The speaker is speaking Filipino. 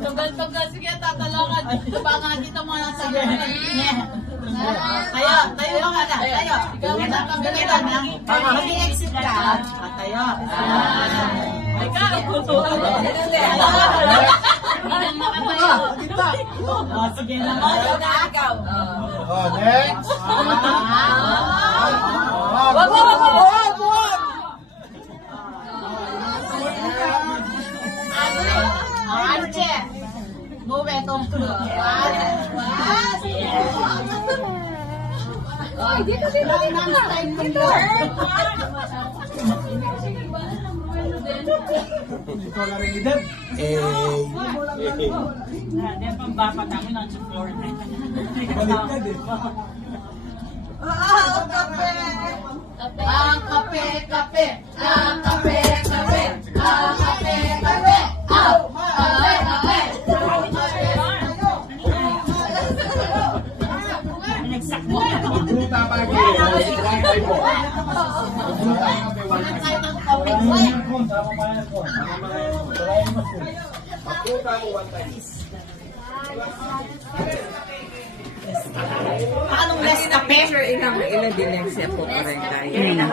Tugal-tugal, sige, tatalungan. Baka dito mo lang sa tayo, tayo ka na, tayo. Ikaw na, mag-exit ka. Tayo. Ikaw. Sige naman. Next. Wag. Arche. Move it on through. Dito. Ikaw na rin edad. Yan pang bapat namin ang floor na. Baliktad eh. Kape. Ang kape, kape. Ang kape, kape. Ang kape, kape. Kape. Magruta pa kayo. Anong less kape? Sure, ilang din yung siya po pa rin tayo.